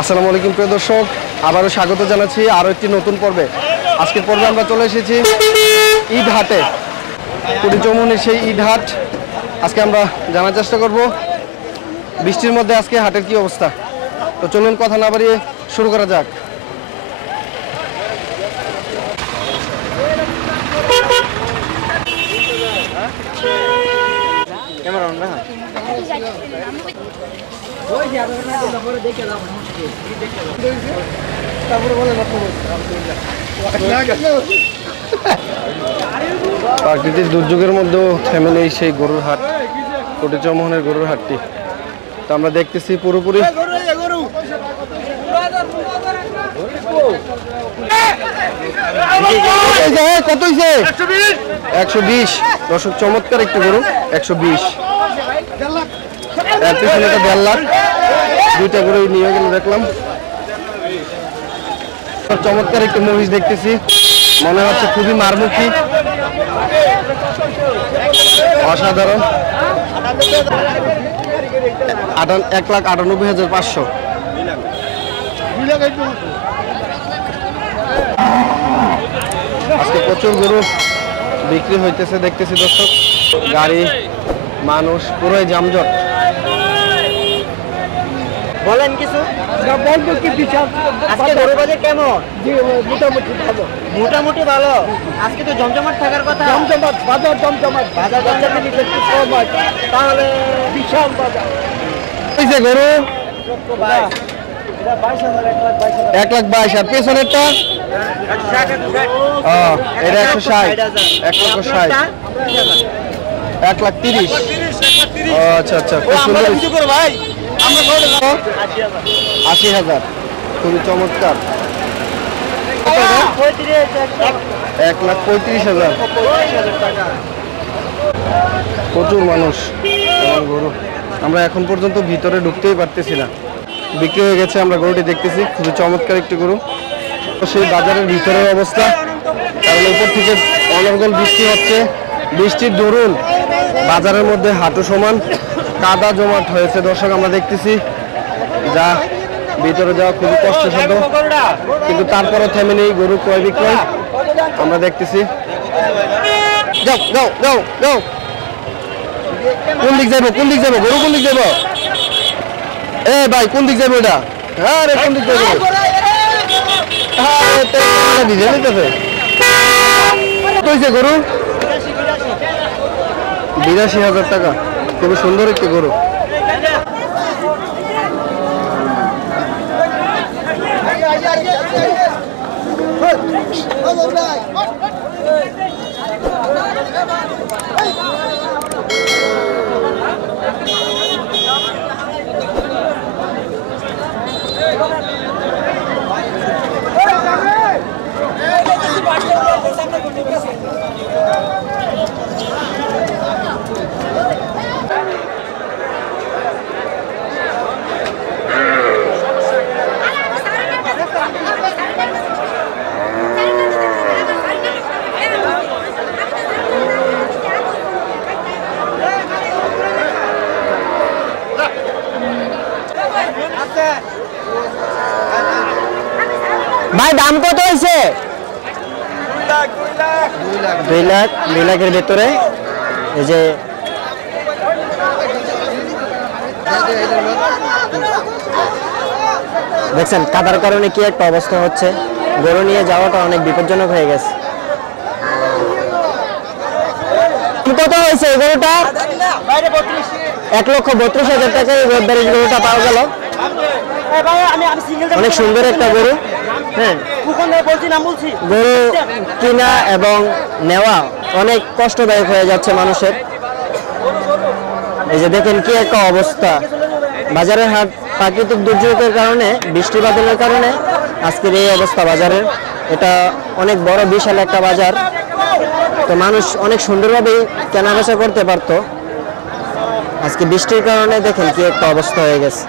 আসসালামু আলাইকুম প্রিয় দর্শক, আবারও স্বাগত জানাচ্ছি আরও একটি নতুন পর্বে। আজকের পর্বে আমরা চলে এসেছি ঈদ হাটে, কুড়িচৌমুহনীর সেই ঈদ হাট। আজকে আমরা জানার চেষ্টা করব বৃষ্টির মধ্যে আজকে হাটের কি অবস্থা। তো চলুন কথা না বাড়িয়ে শুরু করা যাক। প্রাকৃতিক দুর্যোগের মধ্যেও থেমে নেই সেই গরুর হাট, কুড়িচৌমুহনীর গরুর হাটটি। তো আমরা দেখতেছি পুরোপুরি কত হয়েছে 120। দর্শক চমৎকার একটি গরু 120, এর পিছনে 1.5 লাখ। দুইটা গরু নিয়ে গেলে দেখলাম। চমৎকার একটি মহিষ দেখতেছি, মনে হচ্ছে খুবই মারমুখী, অসাধারণ। 1,98,500। আজকে প্রচুর গরু বিক্রি হইতেছে দেখতেছি দর্শক। গাড়ি, মানুষ, পুরোই যানজট। বলেন কিছু। বলবো কি বিশাল আজকে গরু বাজার কেমন? মোটামুটি ভালো। মোটামুটি ভালো। আজকে তো জমজমাট থাকার কথা। জমজমাট বাজার, জমজমাট বাজার, জমজমাট একটু কম হয়, তাহলে বিশাল বাজার। কইছে গরু 1,22,000। আর পেছনেরটা এটা 160, 1,60,000, 1,30,000। আচ্ছা আচ্ছা, খুব সুন্দর। 80,000, খুবই চমৎকার। 1,35,000। প্রচুর মানুষ এবং গরু। আমরা এখন পর্যন্ত ভিতরে ঢুকতেই পারতেছি না, বিক্রি হয়ে গেছে। আমরা গরুটি দেখতেছি, খুবই চমৎকার একটি গরু। তো সেই বাজারের ভিতরের অবস্থা, কারণ উপর থেকে অনর্গল বৃষ্টি হচ্ছে। বৃষ্টির দরুন বাজারের মধ্যে হাঁটু সমান কাদা জমাট হয়েছে দর্শক, আমরা দেখতেছি। যা ভিতরে যাওয়া খুবই কষ্টসাধ্য, কিন্তু তারপরও থেমে নেই গরু ক্রয় বিক্রয়। আমরা দেখতেছি। যাও যাও যাও যাও, কোন দিক যাবো, কোন দিক যাবো গরু, কোন দিক যাবো? এ ভাই, কোন দিক যাবো এটা? হ্যাঁ রে, কোন দিক যাবো? গরু 82,000 টাকা, খুবই সুন্দর একটি গরু। ভাই দাম কত হয়েছে? 2 লাখের ভেতরে। এই যে দেখছেন কাদার কারণে কি একটা অবস্থা হচ্ছে। গরু নিয়ে যাওয়াটা অনেক বিপজ্জনক হয়ে গেছে। কত হয়েছে গরুটা? 1,32,000 টাকায় রোজদারি গরুটা পাওয়া গেল। অনেক সুন্দর একটা গরু। হ্যাঁ, গরু কিনা এবং নেওয়া অনেক কষ্টদায়ক হয়ে যাচ্ছে মানুষের। এই যে দেখেন কি একটা অবস্থা। বাজারের হাট প্রাকৃতিক দুর্যোগের কারণে, বৃষ্টি বাদলের কারণে আজকের এই অবস্থা বাজারের। এটা অনেক বড় বিশাল একটা বাজার, তো মানুষ অনেক সুন্দরভাবে কেনাবেচা করতে পারতো। আজকে বৃষ্টির কারণে দেখেন কি একটা অবস্থা হয়ে গেছে।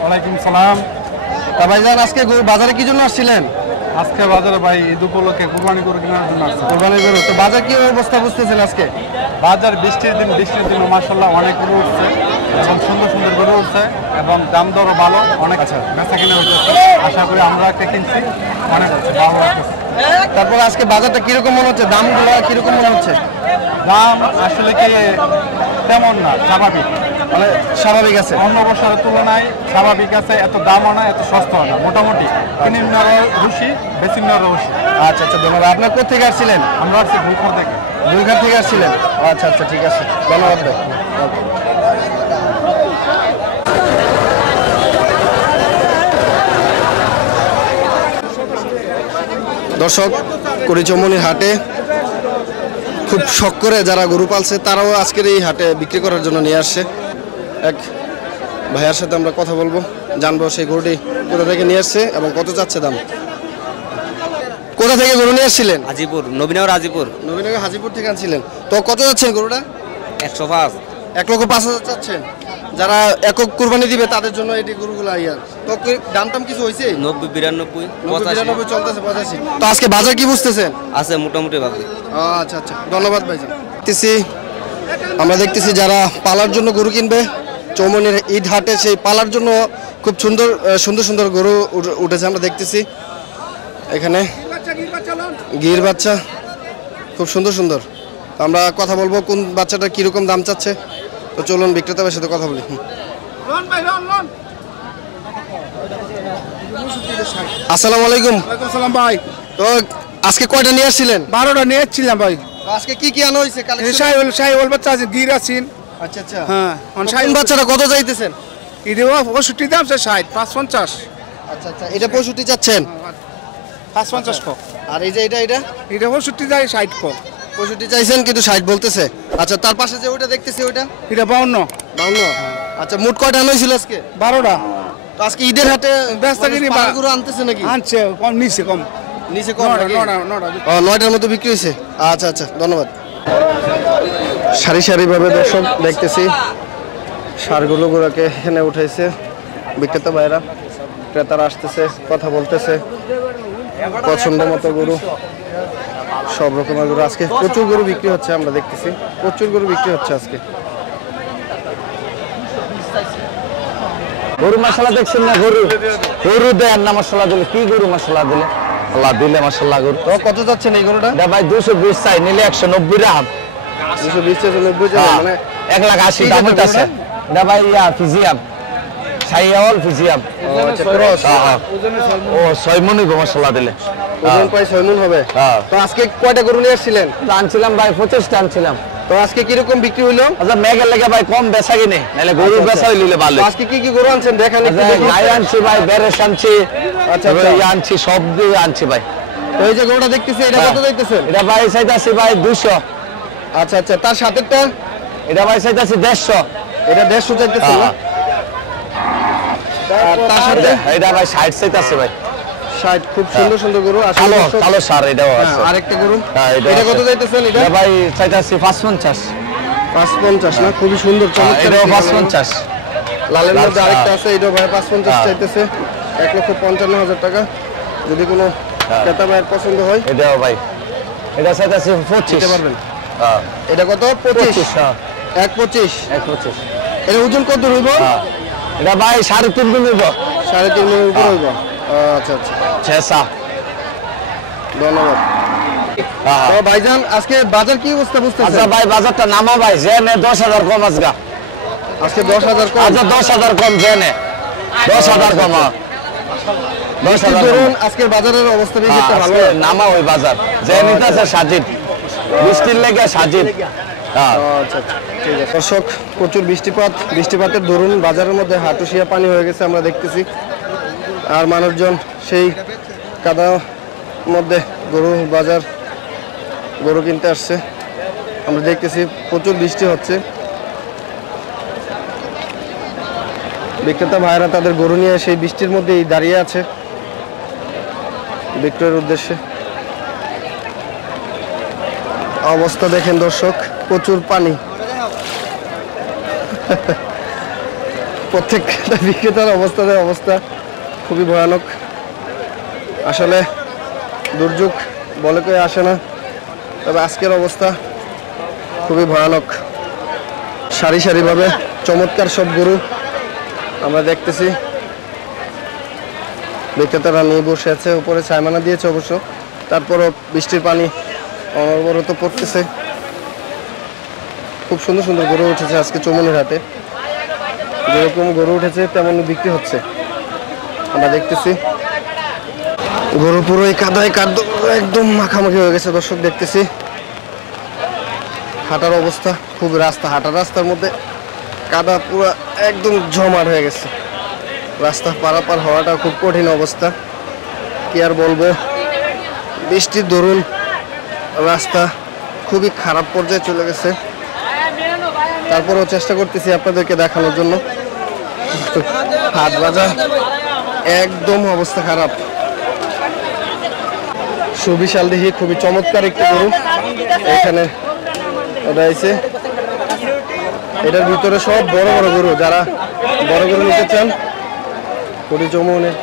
ওয়ালাইকুম সালাম। ভাইজান, আজকে বাজারে কি জন্য আসছিলেন? আজকে বাজারে ভাই ঈদ উপলক্ষে কুরবানি গরু কেনার জন্য আসছে। কুরবানি গরু। তো বাজার কি অবস্থা বুঝতেছেন আজকে? বাজার বৃষ্টির দিন মাশাআল্লাহ অনেক গরু উঠছে এবং সুন্দর সুন্দর গরু উঠছে এবং এবং দাম দরও ভালো, অনেক বেচা কিনা হচ্ছে। আশা করি আমরা একটা কিনছি, অনেক ভালো লাগতেছে। তারপর আজকে বাজারটা কিরকম মনে হচ্ছে, দামগুলো কিরকম মনে হচ্ছে? দাম আসলে কি তেমন না, স্বাভাবিক, মানে স্বাভাবিক আছে। অন্য বছরের তুলনায় স্বাভাবিক আছে, এত দামও না, এত সস্তাও না, মোটামুটি কিনিমনারও রুশি, বেচিমনারও রুশি। আচ্ছা আচ্ছা, ধন্যবাদ। আপনার কোথেকে আসছিলেন? আমরা আসছি ভুলখার থেকে। দুলঘাট থেকে আসছিলেন? আচ্ছা আচ্ছা, ঠিক আছে, ধন্যবাদ ভাই। ওকে। দর্শক, করিচমনির হাটে খুব শখ করে যারা গরু পালছে তারাও আজকের এই হাটে বিক্রি করার জন্য নিয়ে আসছে। এক ভাইয়ার সাথে আমরা কথা বলবো, জানবো সেই গরুটি কোথা থেকে নিয়ে আসছে এবং কত চাচ্ছে দাম। কোথা থেকে গরু নিয়ে আসছিলেন? হাজিপুর, নবীনগর হাজিপুর। নবীনগর হাজিপুর থেকে আনছিলেন। তো কত যাচ্ছেন গরুটা? 105। 1,05,000 চাচ্ছেন। যারা একক কুরবানি দিবে তাদের জন্য এটি গরুগুলো আইয়ার। তো দাম টাম কিছু হয়েছে? 90, 92, 90, 85 চলতেছে 85। তো আজকে বাজার কি বুঝতেছেন? আছে মোটামুটি ভাবে। আচ্ছা আচ্ছা, ধন্যবাদ ভাইজান। আমরা দেখতেছি যারা পালার জন্য গরু কিনবে, চৌমনির ঈদ হাটে সেই পালার জন্য খুব সুন্দর সুন্দর সুন্দর গরু উঠেছে আমরা দেখতেছি। এখানে গির বাচ্চা খুব সুন্দর সুন্দর। তো আমরা কথা বলবো কোন বাচ্চাটা কিরকম দাম চাচ্ছে। তো চলুন বিক্রেতার সাথে কথা বলি। আসসালামু আলাইকুম। সালাম ভাই। তো আজকে কয়টা নিয়ে আসছিলেন? 12টা নিয়ে এসেছিলাম ভাই। তো আজকে কি কি আনা হয়েছে কালেকশন? সাইওয়াল বাচ্চা আছে, গির আছেন। আচ্ছা আচ্ছা, হ্যাঁ, কোন বাচ্চাটা কত চাইতেছেন? এটা 65 দাম, 60, 550। আচ্ছা আচ্ছা, এটা 65 চাচ্ছেন? 550 কো। আর এই যে এটা এটা 65 যায়, 60 কো। 65 চাইছেন কিন্তু 60 বলতেছে। আচ্ছা, তার পাশে যে ওইটা দেখতেছি ওইটা এটা 52। 52। আচ্ছা, মোট কয়টা আনা হয়েছিল আজকে? 12টা। তো আজকে ঈদের হাটে বেচা-কিনি পালার গরু আনতেছে নাকি? আনছে কম, নিচে কম। নিচে কম নাকি? 9টা। ও, 9টার মতো বিক্রি হয়েছে। আচ্ছা আচ্ছা, ধন্যবাদ। সারি সারিভাবে দর্শক দেখতেছি সারগুলো গোড়াকে এখানে উঠাইছে বিক্রেতা ভাইরা, ক্রেতারা আসতেছে, কথা বলতেছে, পছন্দ মতো গরু, সব রকমের গরু। আজকে প্রচুর গরু বিক্রি হচ্ছে, আমরা দেখতেছি প্রচুর গরু বিক্রি হচ্ছে আজকে। গরু মশলা দেখছেন না? গরু গরু দেন না মশলা দিলে, কি গরু মশলা দিলে? আল্লাহ দিলে মশলা গরু। তো কত যাচ্ছেন এই গরুটা? দা ভাই 220 চাই, নিলে 190 রাম। 220 থেকে 90 মানে 1,80,000 দাম কি আছে। দা ভাই ফিজিয়াম, সাইয়াল ফিজিয়াম। আচ্ছা, ক্রস। ও 6 মণ গো মশলা দিলে। ওজন প্রায় 6 মণ হবে। হ্যাঁ। তো আজকে কয়টা গরু নিয়ে আসছিলেন? আনছিলাম ভাই 25টা আনছিলাম। তো আজকে কিরকম বিক্রি হইলো? আচ্ছা, মেঘের লেগে ভাই কম বেচা কিনে, নাহলে গরু বেচা হইলে ভালো। তো আজকে কি কি গরু আনছেন দেখেন একটু দেখি। গাই আনছি ভাই, বেরেস আনছি, আচ্ছা, আচ্ছা আচ্ছা। আনছি, সব দিয়ে আনছি ভাই। তো এই যে গরুটা দেখতেছি এটা কত যাইতেছেন? এটা ভাই চাইতাছি ভাই 200। আচ্ছা আচ্ছা, তার সাথেরটা? এটা ভাই চাইতাছি 150। এটা 150 চাইতেছেন না? আর তার সাথে এটা ভাই 60 চাইতাছে ভাই। 60। খুব সুন্দর সুন্দর গরু আসলে কালো দর্শক। কালো সার এটাও হ্যাঁ, আছে। আরেকটা গরু হ্যাঁ, এটা কত আছে। যাইতেছেন? এটা এটা ভাই চাইতাছি 550। 550 না? খুবই সুন্দর, চমৎকার। এটাও একটি গরু। 550। লালের মধ্যে লাল, আরেকটা হ্যাঁ। আছে, এটা ভাই 550 হ্যাঁ। চাইতেছে। 1,55,000 টাকা। যদি কোনো ক্রেতা ভাইয়ের পছন্দ হয় এটাও ভাই, এটা চাইতাছি 25 নিতে পারবেন। হ্যাঁ এটা কত? 25। 25। হ্যাঁ 1,25। 125। এটা ওজন কত হইব? হ্যাঁ এটা ভাই 3.5 গুণ হইব। 3.5 মণের উপর হইব। আচ্ছা আচ্ছা, ছেসা। ধন্যবাদ। হ্যাঁ তো ভাইজান, আজকে বাজার কি অবস্থা আচ্ছা বুঝতেছেন? ভাই, বাজারটা নামা ভাই, জেনে 10,000 কম আজগা। আজকে 10,000 কম। আচ্ছা 10,000 কম, জেনে 10,000 কম। 10,000 কম। ধরুন আজকের বাজারের অবস্থা বেশি একটা ভালো আজকে না। নামা ওই বাজার যে নিতেছে সাজিদ, বৃষ্টির লেগে সাজিদ। হ্যাঁ আচ্ছা আচ্ছা, ঠিক আছে। দর্শক, প্রচুর বৃষ্টিপাতের দরুন বাজারের মধ্যে হাঁটুশিয়া পানি হয়ে গেছে আমরা দেখতেছি। আর মানুষজন সেই কাদার মধ্যে গরু কিনতে আসছে, আমরা দেখতেছি প্রচুর বৃষ্টি হচ্ছে। বিক্রেতা ভাইরা তাদের গরু নিয়ে সেই বৃষ্টির মধ্যেই দাঁড়িয়ে আছে বিক্রয়ের উদ্দেশ্যে। অবস্থা দেখেন দর্শক, প্রচুর পানি। প্রত্যেকটা বিক্রেতার অবস্থা খুবই ভয়ানক। আসলে দুর্যোগ বলে কেউ আসে না, তবে আজকের অবস্থা খুবই ভয়ানক। সারি সারিভাবে চমৎকার সব গরু আমরা দেখতেছি বিক্রেতারা নিয়ে বসে আছে, উপরে ছায়মানা দিয়েছে অবশ্য, তারপরও বৃষ্টির পানি অনবরত পড়তেছে। খুব সুন্দর সুন্দর গরু উঠেছে আজকে চৌমনির হাটে, যেরকম গরু উঠেছে তেমনই বিক্রি হচ্ছে। আমরা দেখতেছি গরু পুরো এই কাদায় একদম মাখামাখি হয়ে গেছে দর্শক। দেখতেছি হাঁটার অবস্থা খুব, হাঁটার রাস্তার মধ্যে কাদা পুরো একদম জমাট হয়ে গেছে। রাস্তা পারাপার হওয়াটা খুব কঠিন অবস্থা, কি আর বলবো। বৃষ্টির দরুন রাস্তা খুবই খারাপ পর্যায়ে চলে গেছে। তারপরেও চেষ্টা করতেছি আপনাদেরকে দেখানোর জন্য। হাট বাজার একদম অবস্থা খারাপ। সুবিশাল দেখি, খুবই চমৎকার একটি গরু এখানে রয়েছে। এটার ভিতরে সব বড় বড় গরু, যারা বড় গরু নিতে চান কুড়ি চৌমনির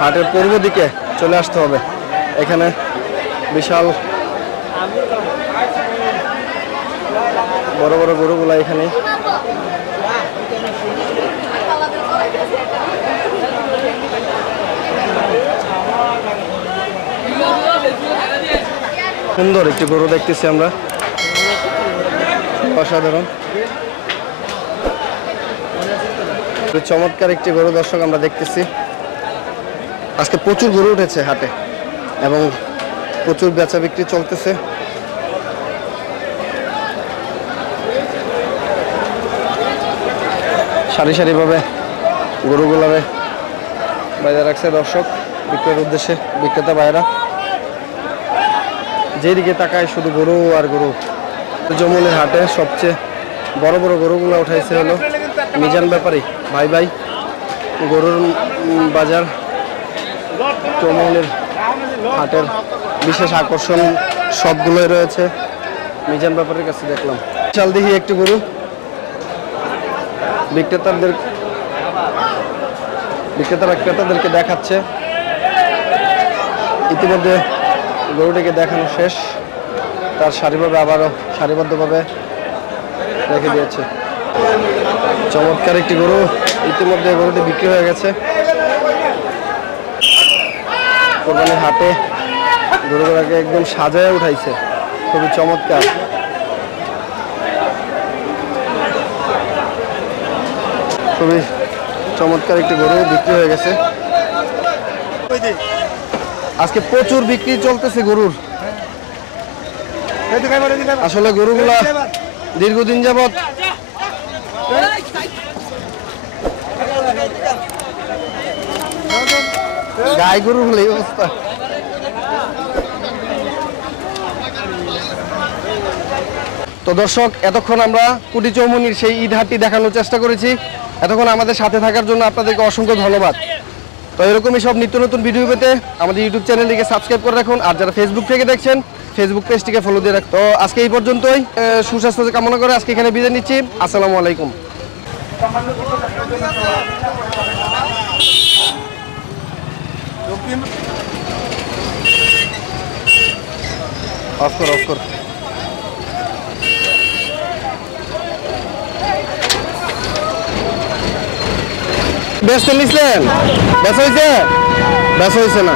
হাটের পূর্ব দিকে চলে আসতে হবে। এখানে বিশাল বড় বড় গরুগুলা এখানে। সুন্দর একটি গরু দেখতেছি আমরা, অসাধারণ চমৎকার একটি গরু দর্শক আমরা দেখতেছি। আজকে প্রচুর গরু উঠেছে হাটে এবং প্রচুর বেচা বিক্রি চলতেছে। সারি সারিভাবে গরুগুলারে বাইরে রাখছে দর্শক বিক্রয়ের উদ্দেশ্যে। বিক্রেতা ভাইরা যেদিকে তাকায় শুধু গরু আর গরু। চৌমনির হাটে সবচেয়ে বড় বড় গরুগুলো উঠাইছে হলো মিজান ব্যাপারী ভাই। গরুর বাজার চৌমনির হাটের বিশেষ আকর্ষণ সবগুলোই রয়েছে মিজান ব্যাপারীর কাছে। দেখলাম বিশাল দেখি একটি গরু, বিক্রেতারা ক্রেতাদেরকে দেখাচ্ছে। ইতিমধ্যে গরুটিকে দেখানো শেষ, তার সারিবদ্ধভাবে রেখে দিয়েছে। চমৎকার একটি গরু, ইতিমধ্যে গরুটি বিক্রি হয়ে গেছে। কোরবানির হাটে গরুগুলোকে একদম সাজায় উঠাইছে, খুবই চমৎকার। খুবই চমৎকার একটি গরু বিক্রি হয়ে গেছে। আজকে প্রচুর বিক্রি চলতেছে গরুর। আসলে গরুগুলা দীর্ঘদিন যাবত গাই গরু হলে এই অবস্থা। তো দর্শক, এতক্ষণ আমরা কুটি চৌমনির সেই ঈদ হাটটি দেখানোর চেষ্টা করেছি। এতক্ষণ আমাদের সাথে থাকার জন্য আপনাদেরকে অসংখ্য ধন্যবাদ। তো এরকমই সব নিত্য নতুন ভিডিও পেতে আমাদের ইউটিউব চ্যানেলটিকে সাবস্ক্রাইব করে রাখুন, আর যারা ফেসবুক থেকে দেখছেন ফেসবুক পেজটিকে ফলো দিয়ে রাখুন। তো আজকে এই পর্যন্তই, সুস্বাস্থ্য কামনা করে আজকে এখানে বিদায় নিচ্ছি। আসসালামু আলাইকুম। অফ কর। বেচতে নিচ্ছেন? বেচা হয়েছে না।